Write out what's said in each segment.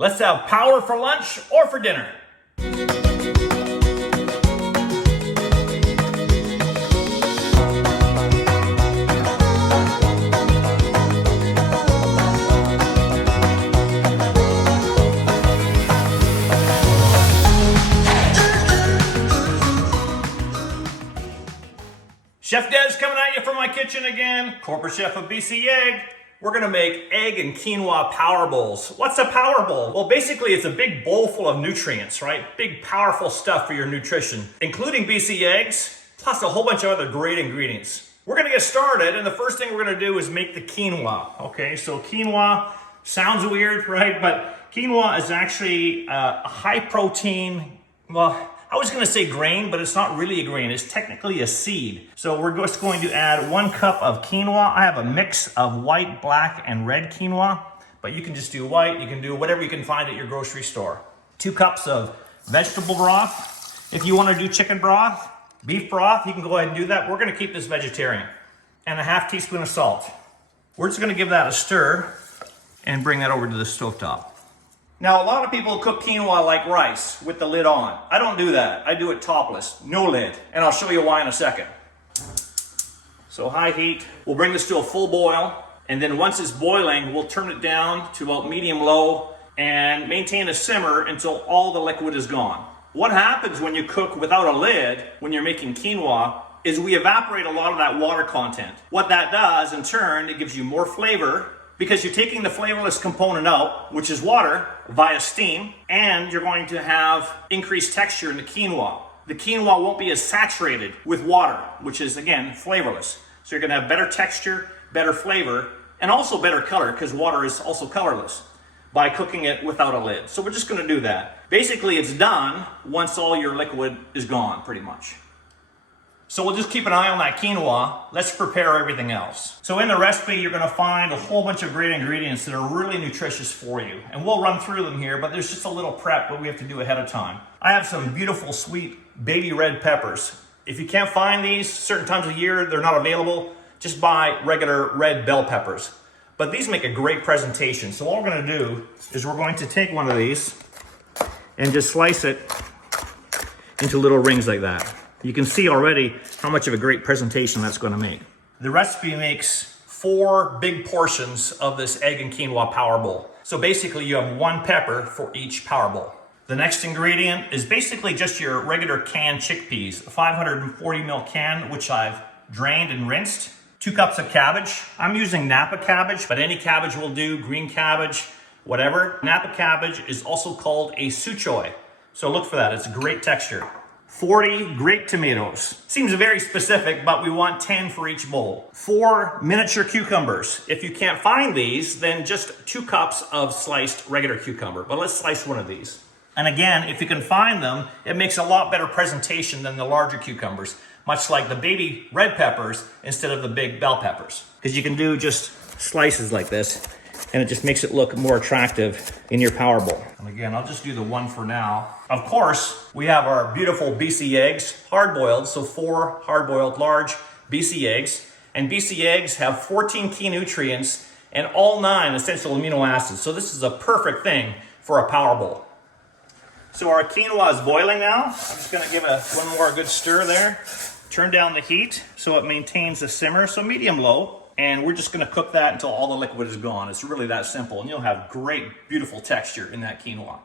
Let's have power for lunch or for dinner. Chef Des coming at you from my kitchen again. Corporate chef of BC Egg. We're gonna make egg and quinoa power bowls. What's a power bowl? Well, basically it's a big bowl full of nutrients, right? Big, powerful stuff for your nutrition, including BC eggs, plus a whole bunch of other great ingredients. We're gonna get started, and the first thing we're gonna do is make the quinoa. Okay, so quinoa sounds weird, right? But quinoa is actually a high protein, well, I was gonna say grain, but it's not really a grain. It's technically a seed. So we're just going to add 1 cup of quinoa. I have a mix of white, black, and red quinoa, but you can just do white. You can do whatever you can find at your grocery store. 2 cups of vegetable broth. If you wanna do chicken broth, beef broth, you can go ahead and do that. We're gonna keep this vegetarian. And a half teaspoon of salt. We're just gonna give that a stir and bring that over to the stovetop. Now, a lot of people cook quinoa like rice with the lid on. I don't do that. I do it topless, no lid. And I'll show you why in a second. So high heat, we'll bring this to a full boil. And then once it's boiling, we'll turn it down to about medium-low and maintain a simmer until all the liquid is gone. What happens when you cook without a lid, when you're making quinoa, is we evaporate a lot of that water content. What that does, in turn, it gives you more flavor, because you're taking the flavorless component out, which is water, via steam, and you're going to have increased texture in the quinoa. The quinoa won't be as saturated with water, which is, again, flavorless. So you're gonna have better texture, better flavor, and also better color, because water is also colorless, by cooking it without a lid. So we're just gonna do that. Basically, it's done once all your liquid is gone, pretty much. So we'll just keep an eye on that quinoa. Let's prepare everything else. So in the recipe, you're gonna find a whole bunch of great ingredients that are really nutritious for you. And we'll run through them here, but there's just a little prep that we have to do ahead of time. I have some beautiful, sweet baby red peppers. If you can't find these certain times of year, they're not available, just buy regular red bell peppers. But these make a great presentation. So all we're gonna do is we're going to take one of these and just slice it into little rings like that. You can see already how much of a great presentation that's going to make. The recipe makes 4 big portions of this egg and quinoa power bowl. So basically you have 1 pepper for each power bowl. The next ingredient is basically just your regular canned chickpeas, a 540 ml can, which I've drained and rinsed. 2 cups of cabbage. I'm using Napa cabbage, but any cabbage will do, green cabbage, whatever. Napa cabbage is also called a suchoy. So look for that, it's a great texture. 40 grape tomatoes. Seems very specific, but we want 10 for each bowl. 4 miniature cucumbers. If you can't find these, then just 2 cups of sliced regular cucumber. But let's slice one of these. And again, if you can find them, it makes a lot better presentation than the larger cucumbers, much like the baby red peppers instead of the big bell peppers. Because you can do just slices like this, and it just makes it look more attractive in your power bowl. And again, I'll just do the 1 for now. Of course, we have our beautiful BC eggs, hard-boiled, so 4 hard-boiled large BC eggs. And BC eggs have 14 key nutrients and all 9 essential amino acids. So this is a perfect thing for a power bowl. So our quinoa is boiling now. I'm just gonna give it one more good stir there. Turn down the heat so it maintains the simmer, so medium-low. And we're just gonna cook that until all the liquid is gone. It's really that simple, and you'll have great, beautiful texture in that quinoa.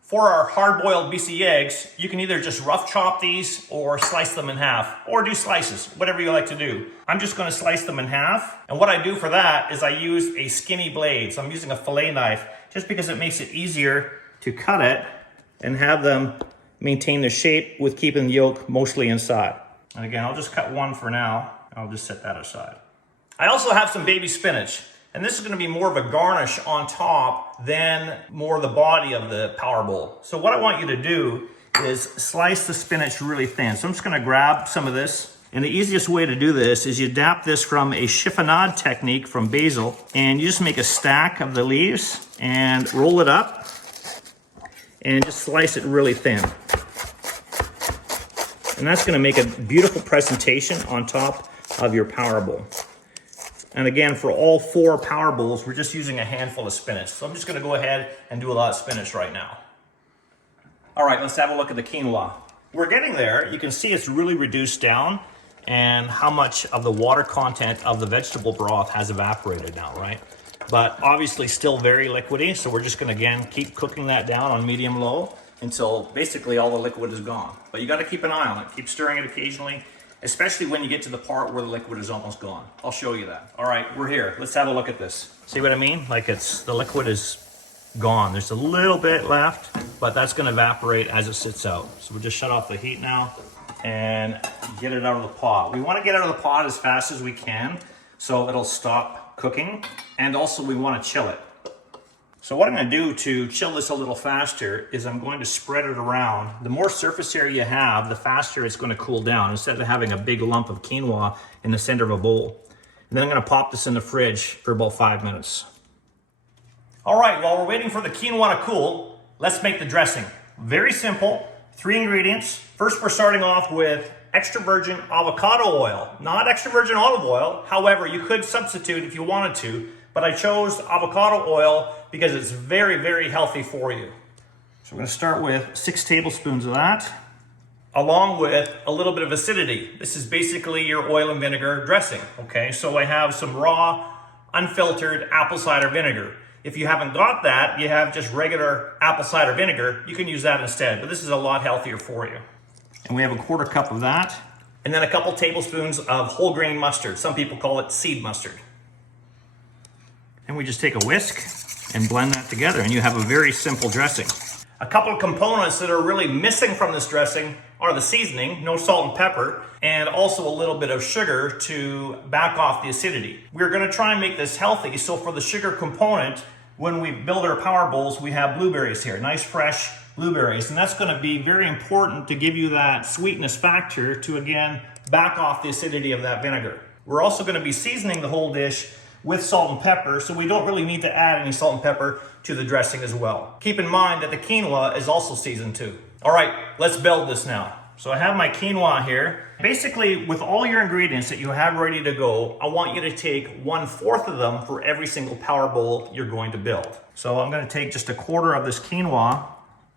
For our hard-boiled BC eggs, you can either just rough chop these or slice them in half, or do slices, whatever you like to do. I'm just gonna slice them in half, and what I do for that is I use a skinny blade. So I'm using a fillet knife, just because it makes it easier to cut it and have them maintain their shape with keeping the yolk mostly inside. And again, I'll just cut 1 for now. I'll just set that aside. I also have some baby spinach, and this is gonna be more of a garnish on top than more the body of the power bowl. So what I want you to do is slice the spinach really thin. So I'm just gonna grab some of this, and the easiest way to do this is you adapt this from a chiffonade technique from basil, and you just make a stack of the leaves and roll it up and just slice it really thin. And that's gonna make a beautiful presentation on top of your power bowl. And again, for all 4 power bowls, we're just using a handful of spinach. So I'm just gonna go ahead and do a lot of spinach right now. All right, let's have a look at the quinoa. We're getting there. You can see it's really reduced down and how much of the water content of the vegetable broth has evaporated now, right? But obviously still very liquidy. So we're just gonna, again, keep cooking that down on medium-low until basically all the liquid is gone. But you gotta keep an eye on it. Keep stirring it occasionally, especially when you get to the part where the liquid is almost gone. I'll show you that. All right, we're here. Let's have a look at this. See what I mean? Like the liquid is gone. There's a little bit left, but that's gonna evaporate as it sits out. So we'll just shut off the heat now and get it out of the pot. We wanna get out of the pot as fast as we can so it'll stop cooking, and also we wanna chill it. So what I'm gonna do to chill this a little faster is I'm going to spread it around. The more surface area you have, the faster it's gonna cool down instead of having a big lump of quinoa in the center of a bowl. And then I'm gonna pop this in the fridge for about 5 minutes. All right, while we're waiting for the quinoa to cool, let's make the dressing. Very simple, 3 ingredients. First, we're starting off with extra virgin avocado oil, not extra virgin olive oil. However, you could substitute if you wanted to, but I chose avocado oil because it's very, very healthy for you. So we're gonna start with 6 tablespoons of that, along with a little bit of acidity. This is basically your oil and vinegar dressing, okay? So I have some raw, unfiltered apple cider vinegar. If you haven't got that, you have just regular apple cider vinegar, you can use that instead, but this is a lot healthier for you. And we have a 1/4 cup of that, and then a couple tablespoons of whole grain mustard. Some people call it seed mustard. And we just take a whisk and blend that together, and you have a very simple dressing. A couple of components that are really missing from this dressing are the seasoning, no salt and pepper, and also a little bit of sugar to back off the acidity. We're gonna try and make this healthy, so for the sugar component, when we build our power bowls, we have blueberries here, nice fresh blueberries, and that's gonna be very important to give you that sweetness factor to, again, back off the acidity of that vinegar. We're also gonna be seasoning the whole dish with salt and pepper, so we don't really need to add any salt and pepper to the dressing as well. Keep in mind that the quinoa is also seasoned too. All right, let's build this now. So I have my quinoa here. Basically, with all your ingredients that you have ready to go, I want you to take 1/4 of them for every single power bowl you're going to build. So I'm gonna take just a 1/4 of this quinoa,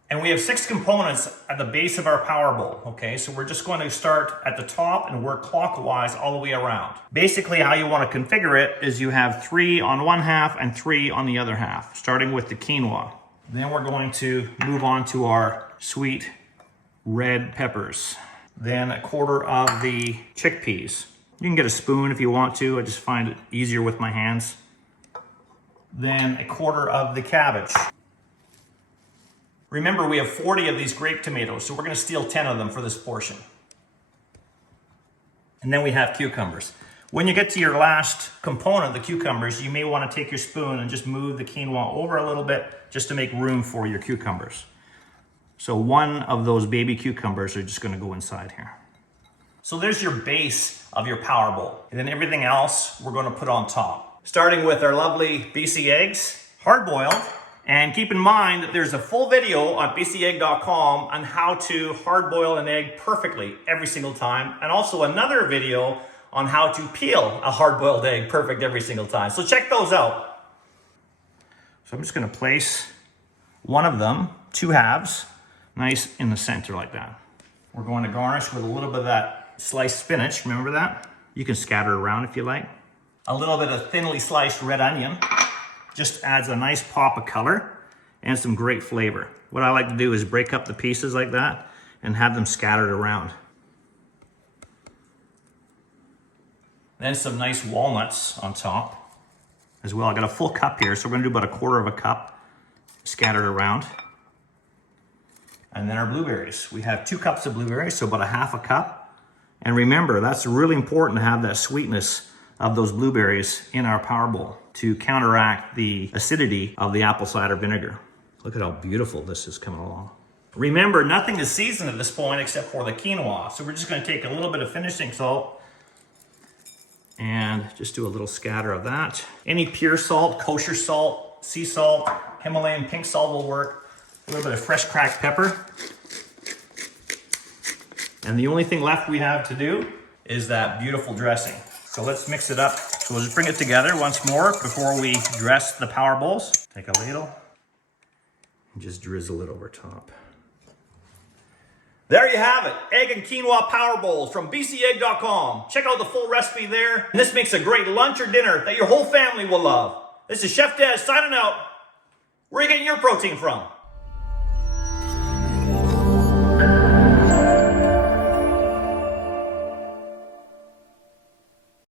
and we have 6 components at the base of our power bowl, okay? So we're just going to start at the top and work clockwise all the way around. Basically, how you want to configure it is you have 3 on one half and 3 on the other half, starting with the quinoa. Then we're going to move on to our sweet red peppers. Then a 1/4 of the chickpeas. You can get a spoon if you want to. I just find it easier with my hands. Then a 1/4 of the cabbage. Remember, we have 40 of these grape tomatoes, so we're gonna steal 10 of them for this portion. And then we have cucumbers. When you get to your last component, the cucumbers, you may wanna take your spoon and just move the quinoa over a little bit just to make room for your cucumbers. So 1 of those baby cucumbers are just gonna go inside here. So there's your base of your power bowl. And then everything else we're gonna put on top. Starting with our lovely BC eggs, hard boiled. And keep in mind that there's a full video on bcegg.com on how to hard boil an egg perfectly every single time. And also another video on how to peel a hard boiled egg perfect every single time. So check those out. So I'm just gonna place 1 of them, 2 halves, nice in the center like that. We're going to garnish with a little bit of that sliced spinach, remember that? You can scatter around if you like. A little bit of thinly sliced red onion. Just adds a nice pop of color and some great flavor. What I like to do is break up the pieces like that and have them scattered around. Then some nice walnuts on top as well. I got a full cup here, so we're gonna do about a 1/4 of a cup scattered around. And then our blueberries. We have 2 cups of blueberries, so about a 1/2 cup. And remember, that's really important to have that sweetness of those blueberries in our power bowl to counteract the acidity of the apple cider vinegar. Look at how beautiful this is coming along. Remember, nothing is seasoned at this point except for the quinoa. So we're just gonna take a little bit of finishing salt and just do a little scatter of that. Any pure salt, kosher salt, sea salt, Himalayan pink salt will work. A little bit of fresh cracked pepper. And the only thing left we have to do is that beautiful dressing. So let's mix it up So we'll just bring it together once more before we dress the power bowls. Take a ladle and just drizzle it over top. There you have it, Egg and Quinoa Power Bowls from bcegg.com. Check out the full recipe there. And this makes a great lunch or dinner that your whole family will love. This is Chef Des signing out. Where are you getting your protein from?